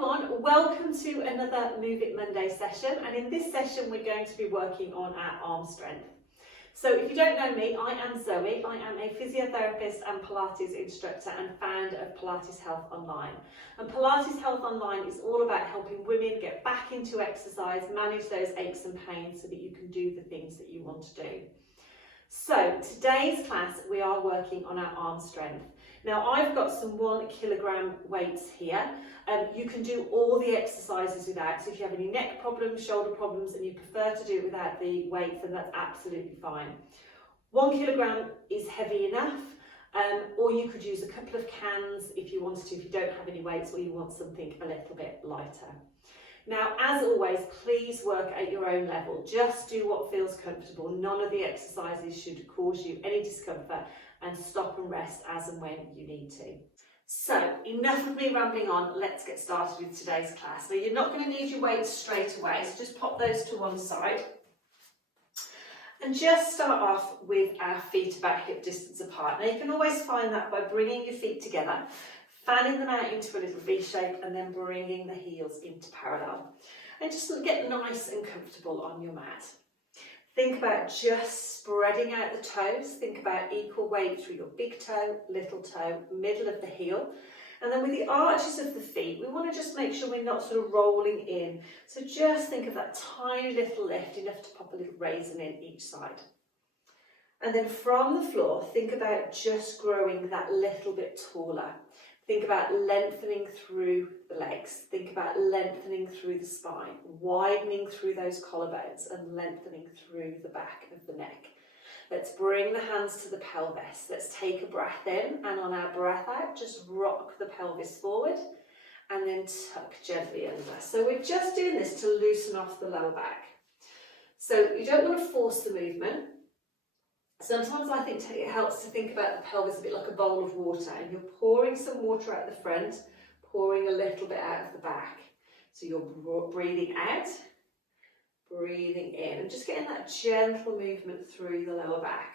everyone, welcome to another Move It Monday session, and in this session we're going to be working on our arm strength. So if you don't know me, I am Zoe. I am a physiotherapist and Pilates instructor and founder of Pilates Health Online. And Pilates Health Online is all about helping women get back into exercise, manage those aches and pains so that you can do the things that you want to do. So today's class we are working on our arm strength. Now I've got some 1 kilogram weights here. You can do all the exercises without, so if you have any neck problems, shoulder problems and you prefer to do it without the weights, then that's absolutely fine. 1 kilogram is heavy enough, or you could use a couple of cans if you wanted to, if you don't have any weights or you want something a little bit lighter. Now, as always, please work at your own level. Just do what feels comfortable. None of the exercises should cause you any discomfort, and stop and rest as and when you need to. So, enough of me rambling on, let's get started with today's class. Now, you're not going to need your weights straight away, so just pop those to one side. And just start off with our feet about hip distance apart. Now, you can always find that by bringing your feet together, fanning them out into a little V shape and then bringing the heels into parallel. And just get nice and comfortable on your mat. Think about just spreading out the toes. Think about equal weight through your big toe, little toe, middle of the heel. And then with the arches of the feet, we want to just make sure we're not sort of rolling in. So just think of that tiny little lift, enough to pop a little raisin in each side. And then from the floor, think about just growing that little bit taller. Think about lengthening through the legs. Think about lengthening through the spine, widening through those collarbones and lengthening through the back of the neck. Let's bring the hands to the pelvis. Let's take a breath in, and on our breath out, just rock the pelvis forward and then tuck gently under. So we're just doing this to loosen off the lower back. So you don't want to force the movement. Sometimes I think it helps to think about the pelvis a bit like a bowl of water, and you're pouring some water out the front, pouring a little bit out of the back. So you're breathing out, breathing in, and just getting that gentle movement through the lower back.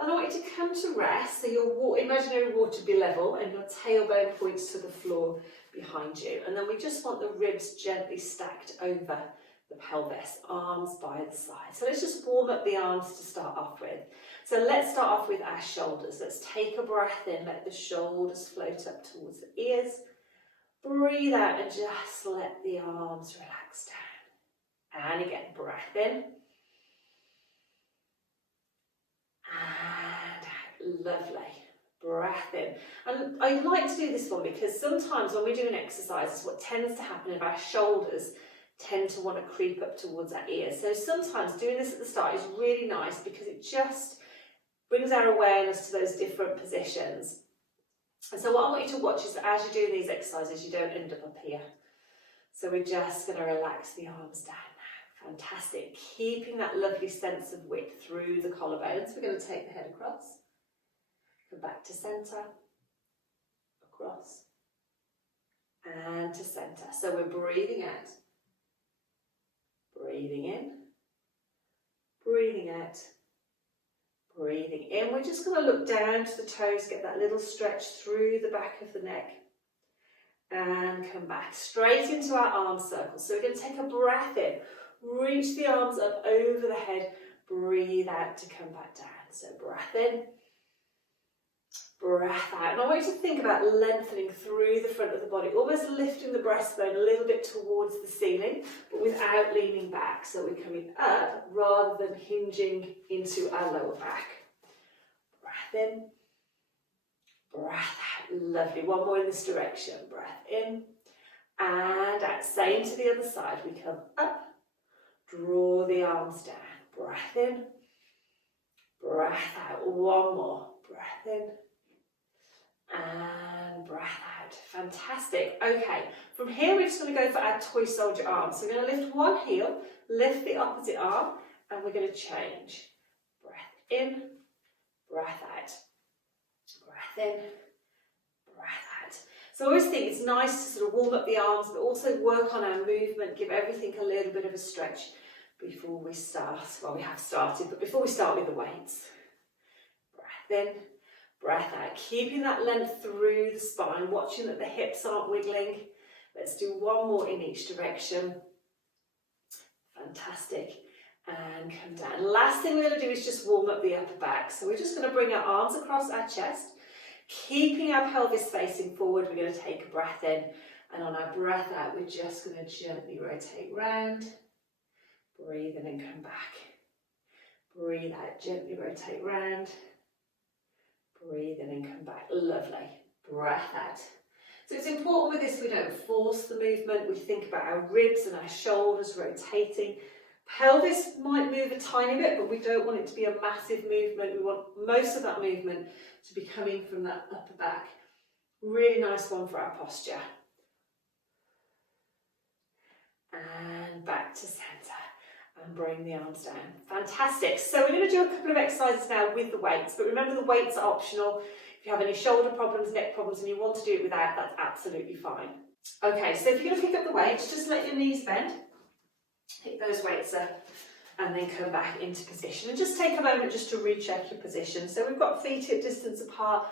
And I want you to come to rest, so your imaginary water be level and your tailbone points to the floor behind you. And then we just want the ribs gently stacked over the pelvis, arms by the side. So let's just warm up the arms to start off with. So let's start off with our shoulders. Let's take a breath in, let the shoulders float up towards the ears. Breathe out and just let the arms relax down. And again, breath in. And out. Lovely. Breath in. And I like to do this one because sometimes when we're doing exercises, what tends to happen is our shoulders tend to want to creep up towards our ears. So sometimes doing this at the start is really nice because it just brings our awareness to those different positions. And so what I want you to watch is that as you're doing these exercises, you don't end up here. So we're just going to relax the arms down now. Fantastic. Keeping that lovely sense of width through the collarbones. We're going to take the head across. Come back to centre. Across. And to centre. So we're breathing out. Breathing in, breathing out, breathing in. We're just going to look down to the toes, get that little stretch through the back of the neck and come back straight into our arm circle. So we're going to take a breath in, reach the arms up over the head, breathe out to come back down. So breath in, breath out. And I want you to think about lengthening through the front of the body, almost lifting the breastbone a little bit towards the ceiling, but without leaning back. So we're coming up rather than hinging into our lower back. Breath in, breath out. Lovely. One more in this direction. Breath in and out. Same to the other side. We come up, draw the arms down. Breath in, breath out. One more. Breath in. And breath out. Fantastic. Okay, from here we're just going to go for our toy soldier arms. So we're going to lift one heel, lift the opposite arm, and we're going to change. Breath in, breath out. Breath in, breath out. So I always think it's nice to sort of warm up the arms, but also work on our movement, give everything a little bit of a stretch before we start. Well, we have started, but before we start with the weights. Breath in, breath out, keeping that length through the spine, watching that the hips aren't wiggling Let's do one more in each direction. Fantastic. And come down. Last thing we're going to do is just warm up the upper back. So we're just going to bring our arms across our chest, keeping our pelvis facing forward. We're going to take a breath in, and on our breath out, we're just going to gently rotate round. Breathe in and come back. Breathe out, gently rotate round. Breathe in and come back. Lovely. Breath out. So it's important with this we don't force the movement. We think about our ribs and our shoulders rotating. Pelvis might move a tiny bit, but we don't want it to be a massive movement. We want most of that movement to be coming from that upper back. Really nice one for our posture. And back to centre. And bring the arms down. Fantastic. So we're going to do a couple of exercises now with the weights, but remember the weights are optional. If you have any shoulder problems, neck problems, and you want to do it without, that's absolutely fine. Okay, so if you're going to pick up the weights, just let your knees bend. Pick those weights up and then come back into position. And just take a moment just to recheck your position. So we've got feet hip distance apart,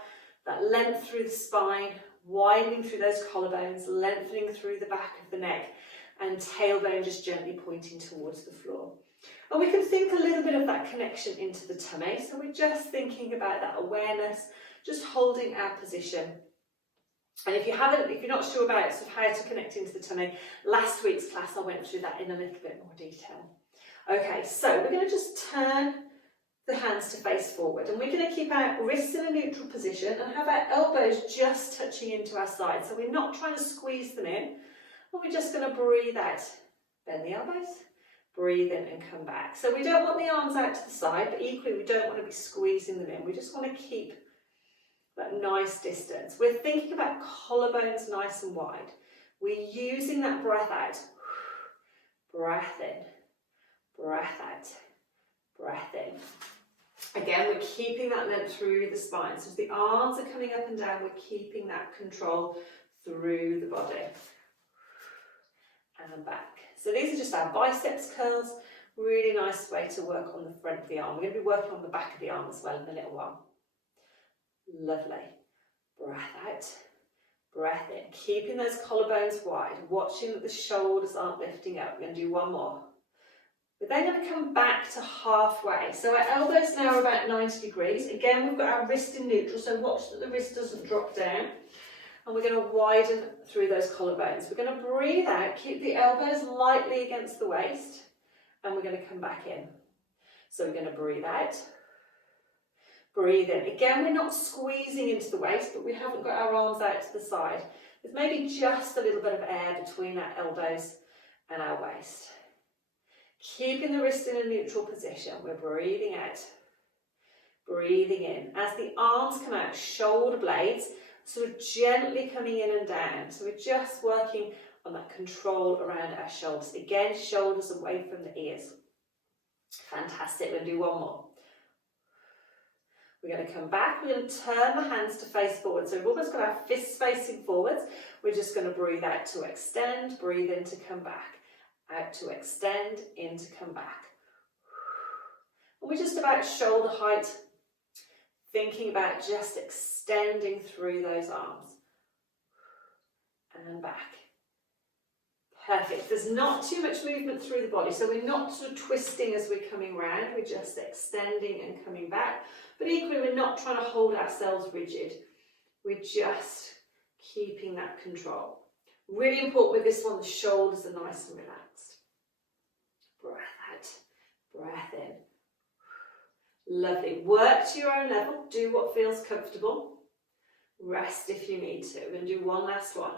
that length through the spine, widening through those collarbones, lengthening through the back of the neck, and tailbone just gently pointing towards the floor. And we can think a little bit of that connection into the tummy. So we're just thinking about that awareness, just holding our position. And if you're not sure about sort of how to connect into the tummy, last week's class I went through that in a little bit more detail. Okay, so we're going to just turn the hands to face forward, and we're going to keep our wrists in a neutral position and have our elbows just touching into our sides. So we're not trying to squeeze them in. We're just going to breathe out, bend the elbows, breathe in and come back. So we don't want the arms out to the side, but equally we don't want to be squeezing them in. We just want to keep that nice distance. We're thinking about collarbones nice and wide. We're using that breath out, breath in, breath out, breath in. Again, we're keeping that length through the spine. So as the arms are coming up and down, we're keeping that control through the body. And back. So these are just our biceps curls. Really nice way to work on the front of the arm. We're going to be working on the back of the arm as well in a little while. Lovely. Breath out, breath in. Keeping those collarbones wide, watching that the shoulders aren't lifting up. We're going to do one more. We're then going to come back to halfway. So our elbows now are about 90 degrees. Again, we've got our wrist in neutral, so watch that the wrist doesn't drop down. And we're going to widen through those collarbones. We're going to breathe out, keep the elbows lightly against the waist, and we're going to come back in. So we're going to breathe out, breathe in. Again, we're not squeezing into the waist, but we haven't got our arms out to the side. There's maybe just a little bit of air between our elbows and our waist. Keeping the wrist in a neutral position, we're breathing out, breathing in. As the arms come out, shoulder blades sort of gently coming in and down. So we're just working on that control around our shoulders. Again, shoulders away from the ears. Fantastic. We're going to do one more. We're going to come back. We're going to turn the hands to face forward. So we've almost got our fists facing forwards. We're just going to breathe out to extend, breathe in to come back. Out to extend, in to come back. And we're just about shoulder height, thinking about just extending through those arms. And back. Perfect. There's not too much movement through the body, so we're not sort of twisting as we're coming round. We're just extending and coming back. But equally, we're not trying to hold ourselves rigid. We're just keeping that control. Really important with this one, the shoulders are nice and relaxed. Breath out, breath in. Lovely. Work to your own level. Do what feels comfortable. Rest if you need to. We're going to do one last one.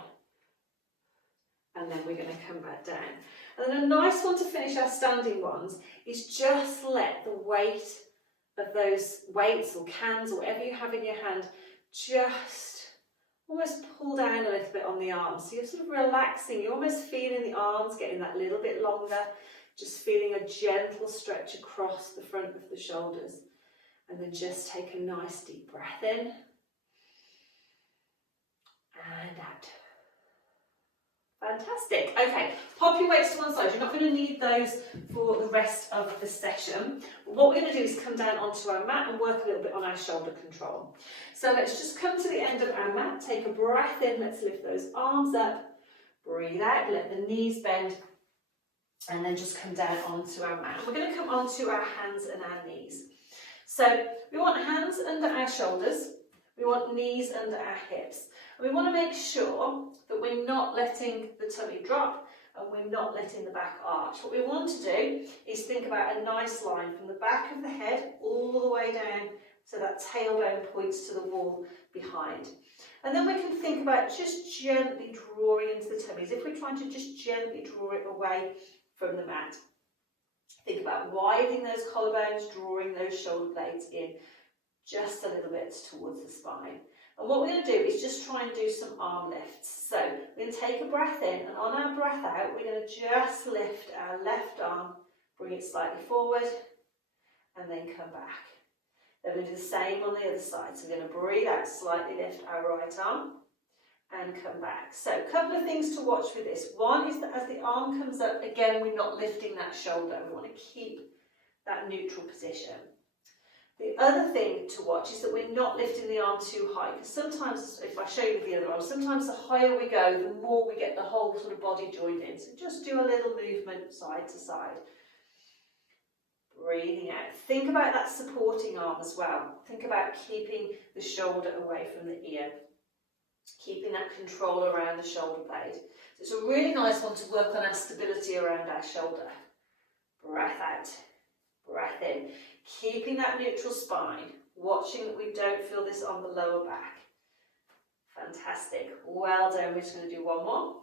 And then we're going to come back down. And then a nice one to finish our standing ones is just let the weight of those weights or cans or whatever you have in your hand just almost pull down a little bit on the arms. So you're sort of relaxing. You're almost feeling the arms getting that little bit longer. Just feeling a gentle stretch across the front of the shoulders. And then just take a nice deep breath in. And out. Fantastic. Okay, pop your weights to one side. You're not going to need those for the rest of the session. What we're going to do is come down onto our mat and work a little bit on our shoulder control. So let's just come to the end of our mat. Take a breath in. Let's lift those arms up. Breathe out, let the knees bend, and then just come down onto our mat. We're going to come onto our hands and our knees. So we want hands under our shoulders, we want knees under our hips. And we want to make sure that we're not letting the tummy drop and we're not letting the back arch. What we want to do is think about a nice line from the back of the head all the way down so that tailbone points to the wall behind. And then we can think about just gently drawing into the tummy, as if we're trying to just gently draw it away from the mat. Think about widening those collarbones, drawing those shoulder blades in just a little bit towards the spine. And what we're going to do is just try and do some arm lifts. So we're going to take a breath in, and on our breath out, we're going to just lift our left arm, bring it slightly forward, and then come back. Then we'll do the same on the other side. So we're going to breathe out, slightly lift our right arm, and come back. So a couple of things to watch with this. One is that as the arm comes up, again, we're not lifting that shoulder. We want to keep that neutral position. The other thing to watch is that we're not lifting the arm too high, because sometimes, if I show you the other arm, sometimes the higher we go, the more we get the whole sort of body joined in. So just do a little movement side to side. Breathing out. Think about that supporting arm as well. Think about keeping the shoulder away from the ear. Keeping that control around the shoulder blade. So it's a really nice one to work on our stability around our shoulder. Breath out. Breath in. Keeping that neutral spine, watching that we don't feel this on the lower back. Fantastic. Well done. We're just going to do one more.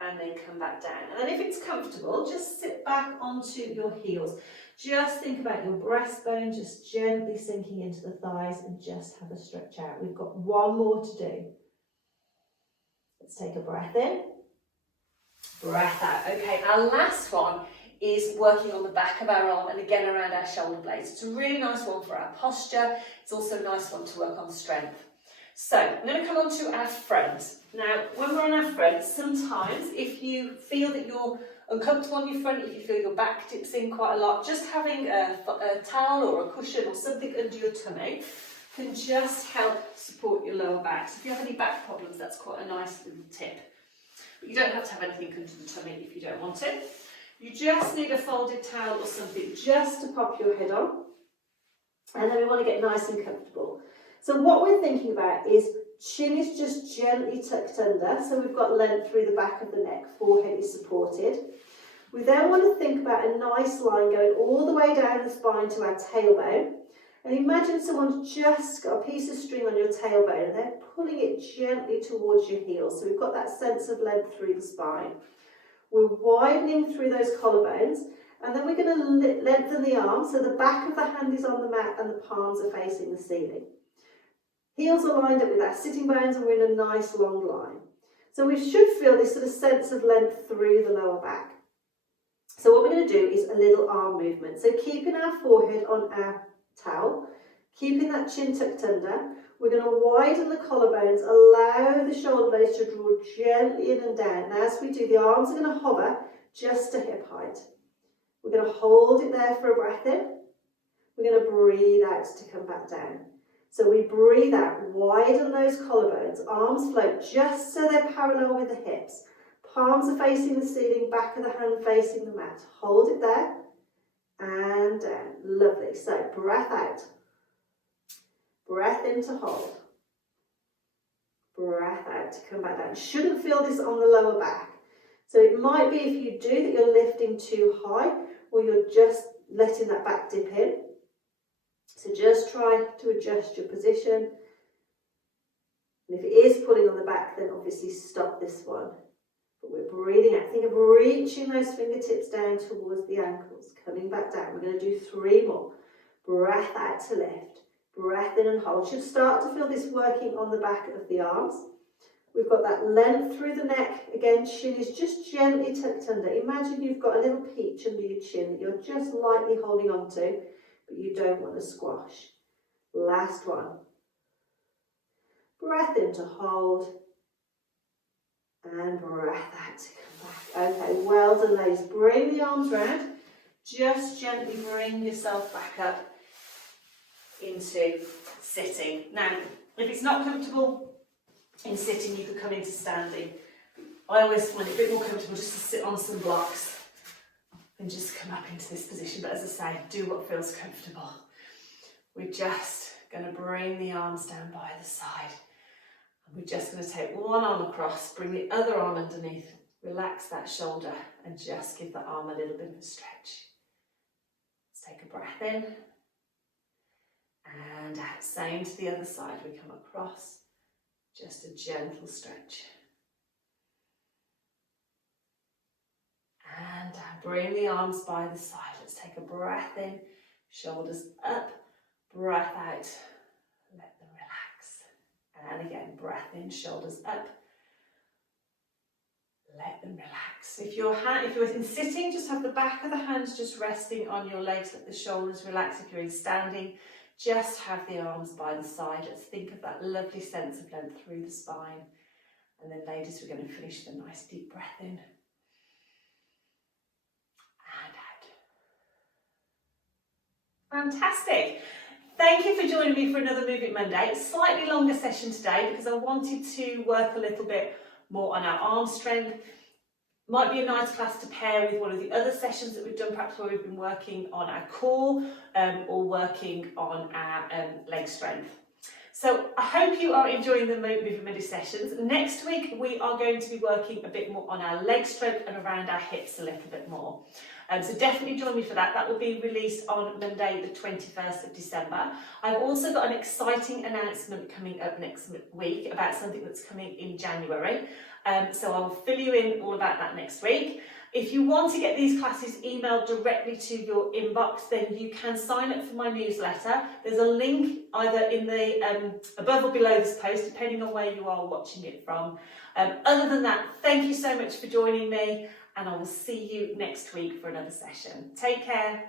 And then come back down. And then if it's comfortable, just sit back onto your heels. Just think about your breastbone just gently sinking into the thighs and just have a stretch out. We've got one more to do. Let's take a breath in. Breath out. Okay, our last one is working on the back of our arm and again around our shoulder blades. It's a really nice one for our posture. It's also a nice one to work on strength. So I'm going to come on to our front. Now, when we're on our front, sometimes if you feel that you're uncomfortable on your front, if you feel your back dips in quite a lot, just having a towel or a cushion or something under your tummy can just help support your lower back. So if you have any back problems, that's quite a nice little tip. But you don't have to have anything under the tummy if you don't want it. You just need a folded towel or something just to pop your head on. And then we want to get nice and comfortable. So what we're thinking about is chin is just gently tucked under, so we've got length through the back of the neck, forehead is supported. We then want to think about a nice line going all the way down the spine to our tailbone. And imagine someone's just got a piece of string on your tailbone and they're pulling it gently towards your heel. So we've got that sense of length through the spine. We're widening through those collarbones, and then we're going to lengthen the arms so the back of the hand is on the mat and the palms are facing the ceiling. Heels are lined up with our sitting bones and we're in a nice long line. So we should feel this sort of sense of length through the lower back. So what we're going to do is a little arm movement. So keeping our forehead on our towel, keeping that chin tucked under, we're going to widen the collarbones, allow the shoulder blades to draw gently in and down. And as we do, the arms are going to hover just to hip height. We're going to hold it there for a breath in. We're going to breathe out to come back down. So we breathe out, widen those collarbones, arms float just so they're parallel with the hips. Palms are facing the ceiling, back of the hand facing the mat. Hold it there and down. Lovely. So breath out. Breath in to hold. Breath out to come back down. Shouldn't feel this on the lower back. So it might be if you do that you're lifting too high or you're just letting that back dip in. So just try to adjust your position. And if it is pulling on the back, then obviously stop this one. But we're breathing out. Think of reaching those fingertips down towards the ankles, coming back down. We're going to do 3 more. Breath out to lift. Breath in and hold. Should start to feel this working on the back of the arms. We've got that length through the neck. Again, chin is just gently tucked under. Imagine you've got a little peach under your chin that you're just lightly holding on to, but you don't want to squash. Last one. Breath in to hold. And breath out to come back. Okay, well done, ladies. Bring the arms round. Just gently bring yourself back up into sitting. Now, if it's not comfortable, In sitting, you could come into standing. I always find it a bit more comfortable just to sit on some blocks and just come up into this position. But as I say, do what feels comfortable. We're just going to bring the arms down by the side. And we're just going to take one arm across, bring the other arm underneath, relax that shoulder and just give the arm a little bit of a stretch. Let's take a breath in. And out. Same to the other side. We come across, just a gentle stretch. And bring the arms by the side. Let's take a breath in, shoulders up, breath out, let them relax. And again, breath in, shoulders up, let them relax. If you're in sitting, just have the back of the hands just resting on your legs, let the shoulders relax. If you're in standing, just have the arms by the side. Let's think of that lovely sense of length through the spine. And then ladies, we're going to finish with a nice deep breath in. Fantastic. Thank you for joining me for another Move It Monday. Slightly longer session today because I wanted to work a little bit more on our arm strength. Might be a nice class to pair with one of the other sessions that we've done, perhaps where we've been working on our core or working on our leg strength. So I hope you are enjoying the Move It Monday sessions. Next week we are going to be working a bit more on our leg strength and around our hips a little bit more. So definitely join me for that. That will be released on Monday the 21st of December. I've also got an exciting announcement coming up next week about something that's coming in January. So I'll fill you in all about that next week. If you want to get these classes emailed directly to your inbox, then you can sign up for my newsletter. There's a link either in the above or below this post, depending on where you are watching it from. Other than that, thank you so much for joining me, and I will see you next week for another session. Take care.